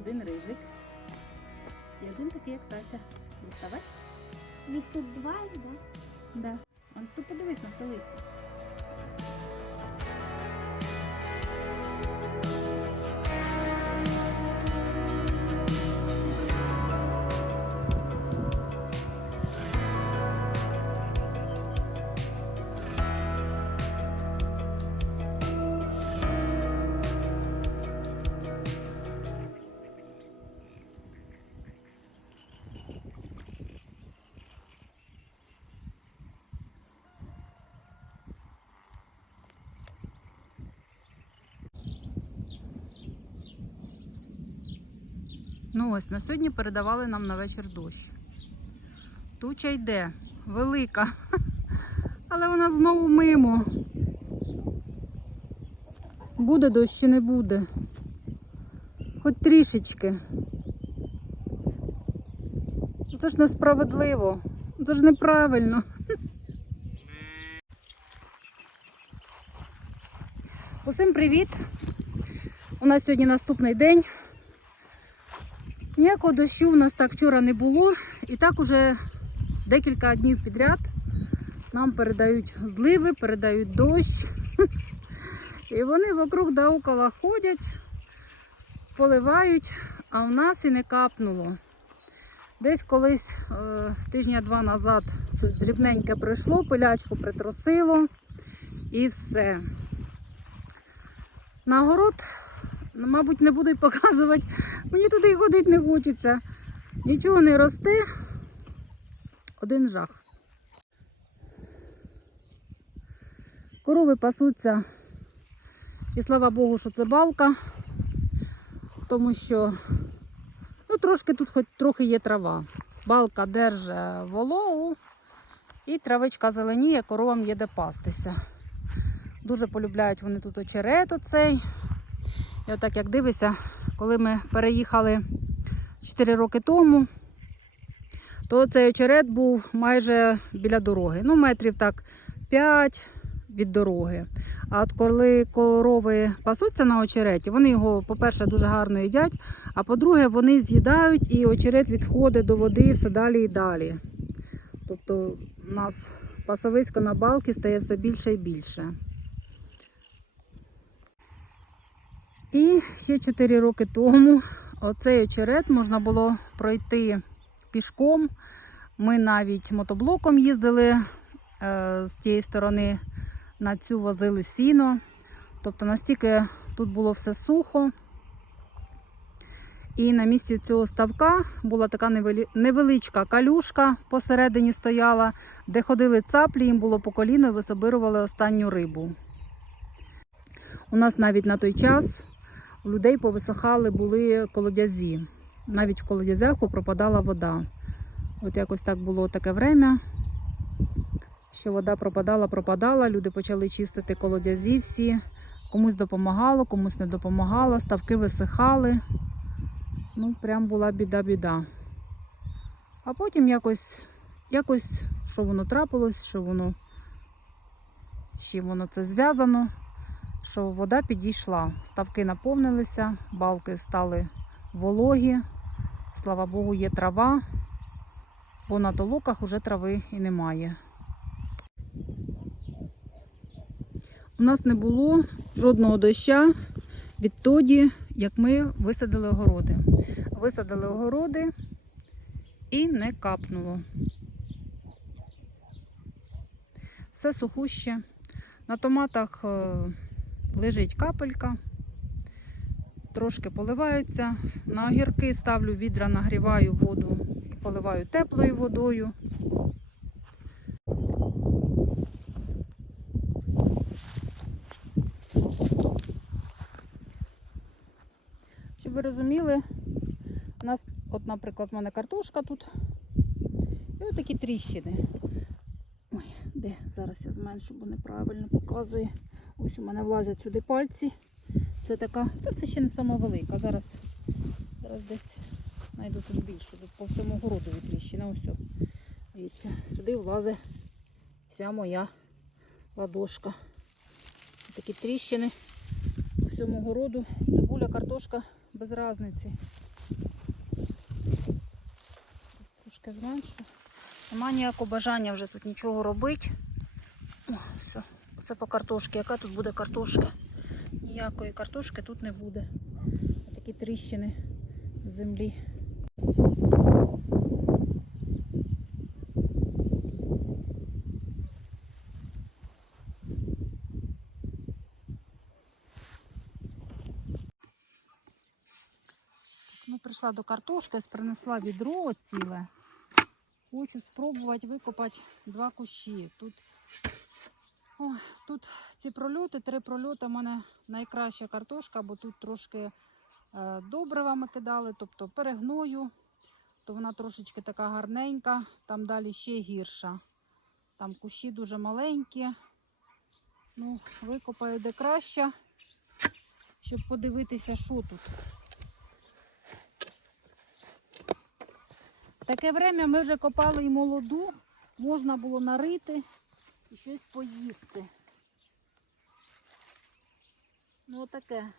один рижик. І один такий, як Тася. Доставай? Їх тут два, да? Да. Он тут подивись, нахилися. Ну ось, на сьогодні передавали нам на вечір дощ. Туча йде, велика. Але вона знову мимо. Буде дощ чи не буде? Хоч трішечки. Ну, Це ж несправедливо. Це ж неправильно. Усім привіт! У нас сьогодні наступний день. Ніякого дощу у нас так вчора не було. І так уже декілька днів підряд нам передають зливи, передають дощ. І вони вокруг да около ходять, поливають, а в нас і не капнуло. Десь колись е, тижня два назад щось дрібненьке прийшло, пилячку притрусило і все. На город, ну, мабуть, не буду й показувати. Мені туди й ходити не хочеться. Нічого не росте. Один жах. Корови пасуться. І слава Богу, що це балка, тому що ну, трошки тут хоч трохи є трава. Балка держить вологу і травичка зеленіє, коровам є де пастися. Дуже полюбляють вони тут очерет оцей. І отак як дивишся, коли ми переїхали 4 роки тому, то цей очерет був майже біля дороги. Ну, метрів так 5 від дороги. А от коли корови пасуться на очереті, вони його, по-перше, дуже гарно їдять, а по-друге, вони з'їдають і очерет відходить до води все далі і далі. Тобто у нас пасовисько на балки стає все більше і більше. І ще 4 роки тому оцей очерет можна було пройти пішком. Ми навіть мотоблоком їздили е, з тієї сторони, на цю возили сіно. Тобто настільки тут було все сухо. І на місці цього ставка була така невеличка калюшка посередині стояла, де ходили цаплі, їм було по коліно і висобирували останню рибу. У нас навіть на той час у людей повисохали були колодязі. Навіть в колодязях попропадала вода. От якось так було таке время, що вода пропадала, пропадала, люди почали чистити колодязі всі. Комусь допомагало, комусь не допомагало, ставки висихали. Ну, прям була біда-біда. А потім якось, якось, що воно трапилось, що воно, з чим воно це зв'язано що вода підійшла. Ставки наповнилися, балки стали вологі. Слава Богу, є трава, бо на толоках вже трави і немає. У нас не було жодного доща відтоді, як ми висадили огороди. Висадили огороди і не капнуло. Все сухуще. На томатах е, лежить капелька, трошки поливаються. На огірки ставлю відра, нагріваю воду поливаю теплою водою. Щоб ви розуміли, у нас, от, наприклад, в мене картошка тут. І ось такі тріщини. Ой, де? Зараз я зменшу, бо неправильно показує. Ось у мене влазять сюди пальці. Це така, та це ще не сама велика. Зараз, зараз десь знайду тут більшу. Тут по всьому городу тріщина. Ось. Дивіться, сюди влазить вся моя ладошка. Такі тріщини по всьому городу. Цибуля, картошка без різниці. Трошки зменшу. Нема ніякого бажання вже тут нічого робити. Це по картошці. Яка тут буде картошка? Ніякої картошки тут не буде. Такі тріщини землі. Ну, прийшла до картошки, принесла відро ціле. Хочу спробувати викопати два кущі. Тут, о, тут ці прольоти, три прольоти, у мене найкраща картошка, бо тут трошки е, добрива ми кидали, тобто перегною, то вона трошечки така гарненька, там далі ще гірша. Там кущі дуже маленькі. Ну, викопаю де краще, щоб подивитися, що тут. Таке время ми вже копали і молоду, можна було нарити і щось поїсти. Ну отаке.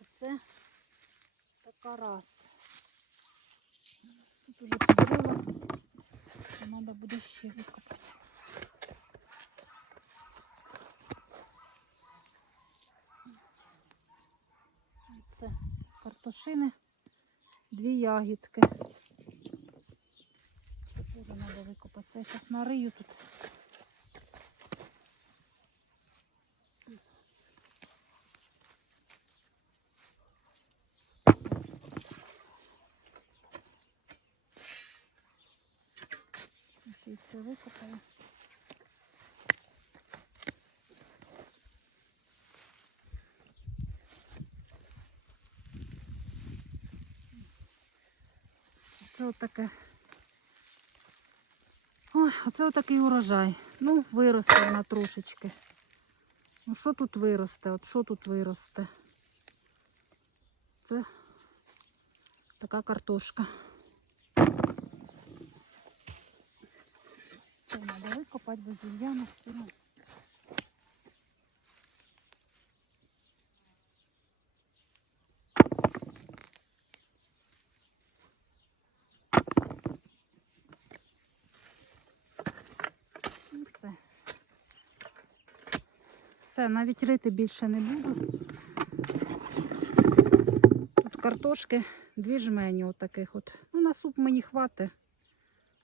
Оце така раз. Тут уже підрила, треба буде ще викопати. Це з картошини дві ягідки. Треба викопати. Це я зараз нарию тут. Ось і це викопаю. Це. Ой, оце отакий урожай. Ну, виросте вона трошечки. Ну, що тут виросте? От що тут виросте? Це така картошка. Треба викопати без зілля все. Все, навіть рити більше не буду. Тут картошки, дві жмені отаких от. Ну, на суп мені хватить.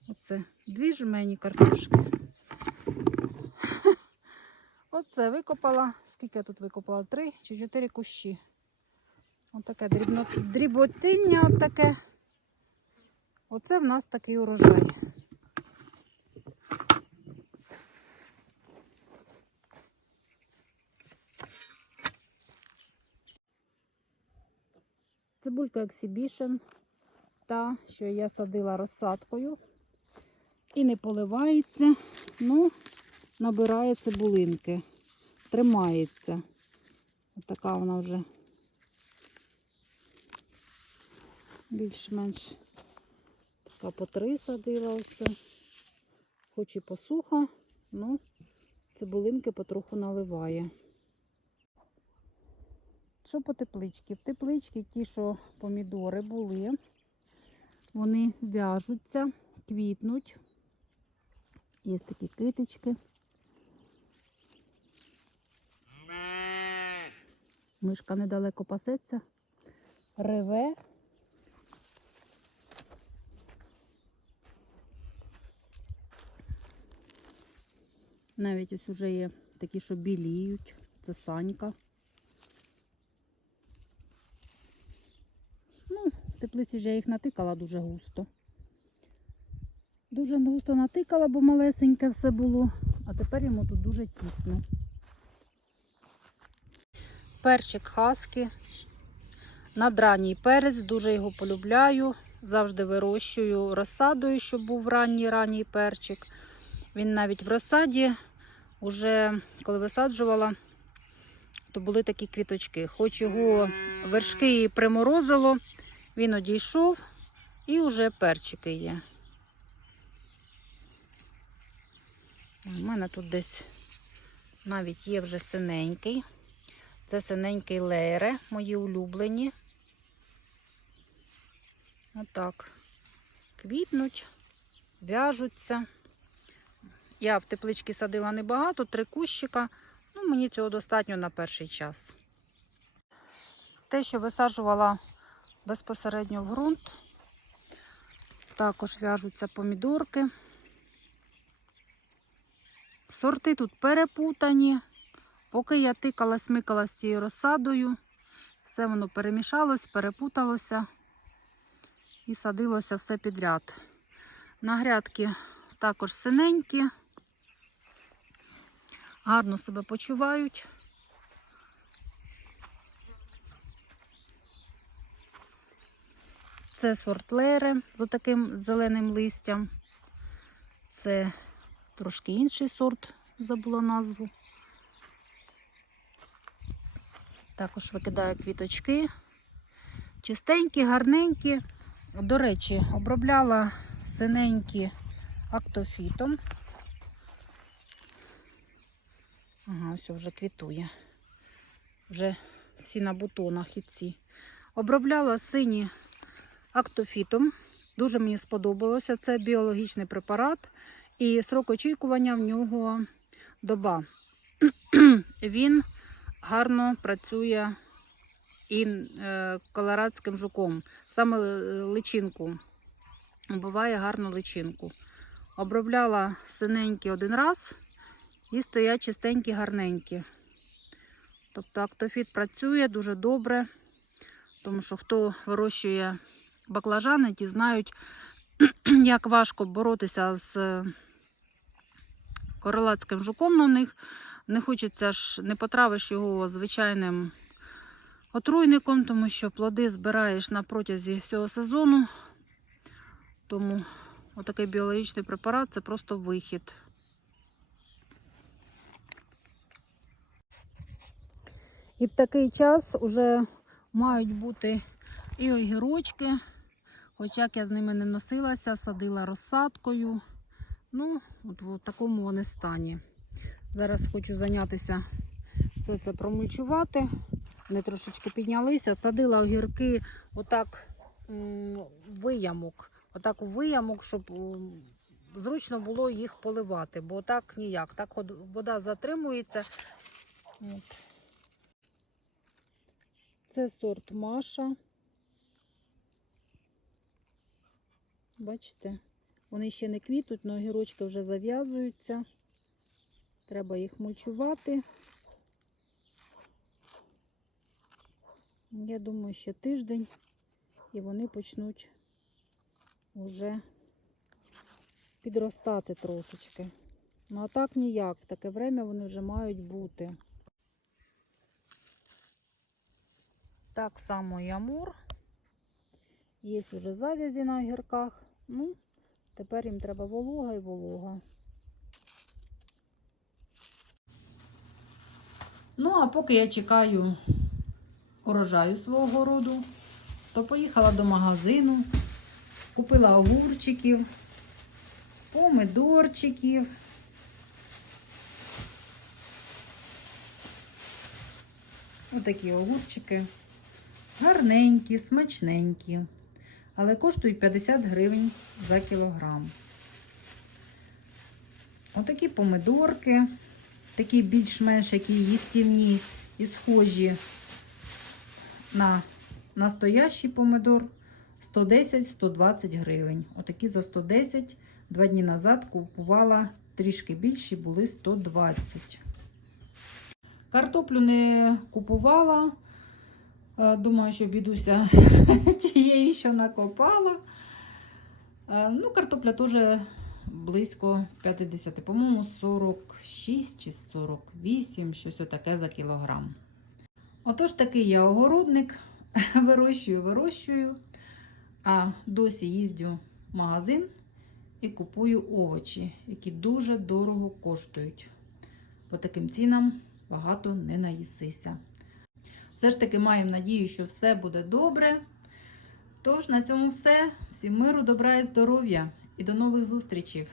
Оце. Дві жмені картошки. Оце викопала. Скільки я тут викопала? Три чи чотири кущі. Отаке дрібно, дріботиння отаке. Оце в нас такий урожай. Цибулька Exhibition, та, що я садила розсадкою. І не поливається, ну, набирає цибулинки. Тримається. Отака вона вже більш-менш така по три садила ось. Хоч і посуха, ну, цибулинки потроху наливає. Що по тепличці? В тепличці ті, що помідори були, вони в'яжуться, квітнуть. Є такі китички. Мишка недалеко пасеться, реве. Навіть ось уже є такі, що біліють. Це санька. Ну, теплиці вже їх натикала дуже густо. Дуже густо натикала, бо малесеньке все було, а тепер йому тут дуже тісно. Перчик хаски. Надранній перець, дуже його полюбляю. Завжди вирощую розсадою, щоб був ранній ранній перчик. Він навіть в розсаді, уже коли висаджувала, то були такі квіточки. Хоч його вершки і приморозило, він одійшов і вже перчики є. У мене тут десь навіть є вже синенький. Це синенький леєре, мої улюблені. Отак. Квітнуть, в'яжуться. Я в тепличці садила небагато, три кущика. Ну, мені цього достатньо на перший час. Те, що висаджувала безпосередньо в ґрунт, також в'яжуться помідорки. Сорти тут перепутані. Поки я тикалась, микалась цією розсадою, все воно перемішалось, перепуталося і садилося все підряд. На грядки також синенькі, гарно себе почувають. Це сорт лере з таким зеленим листям. Це трошки інший сорт, забула назву. Також викидаю квіточки. Чистенькі, гарненькі. До речі, обробляла синенькі актофітом. Ага, ось вже квітує. Вже всі на бутонах і ці. Обробляла сині актофітом. Дуже мені сподобалося. Це біологічний препарат. І срок очікування в нього доба. Він гарно працює і е, колорадським жуком. Саме е, личинку. Буває гарну личинку. Обробляла синенькі один раз і стоять чистенькі, гарненькі. Тобто актофіт працює дуже добре, тому що хто вирощує баклажани, ті знають, як важко боротися з королацьким жуком на них. Не хочеться ж, не потравиш його звичайним отруйником, тому що плоди збираєш на протязі всього сезону. Тому отакий біологічний препарат це просто вихід. І в такий час вже мають бути і огірочки, хоч як я з ними не носилася, садила розсадкою. Ну, от в такому вони стані. Зараз хочу зайнятися все це промульчувати. Вони трошечки піднялися. Садила огірки отак виямок. Отак у виямок, щоб зручно було їх поливати, бо так ніяк. Так вода затримується. От. Це сорт Маша. Бачите, вони ще не квітуть, але огірочки вже зав'язуються. Треба їх мульчувати. Я думаю, ще тиждень і вони почнуть вже підростати трошечки. Ну а так ніяк, в таке время вони вже мають бути. Так само і амур. Є вже завязі на огірках. Ну, тепер їм треба волога і волога. Ну, а поки я чекаю урожаю свого городу, то поїхала до магазину, купила огурчиків, помидорчиків. Отакі огурчики. Гарненькі, смачненькі, але коштують 50 гривень за кілограм. Отакі помидорки, такі більш-менш які їстівні і схожі на настоящий помидор 110-120 гривень. Отакі за 110 два дні назад купувала трішки більші, були 120. Картоплю не купувала. Е, Думаю, що обійдуся тією, що накопала. Е, Ну, картопля теж близько 50, по-моєму, 46 чи 48, щось отаке за кілограм. Отож, такий я огородник, вирощую, вирощую, а досі їздю в магазин і купую овочі, які дуже дорого коштують. По таким цінам багато не наїсися. Все ж таки маємо надію, що все буде добре. Тож на цьому все. Всім миру, добра і здоров'я і до нових зустрічей!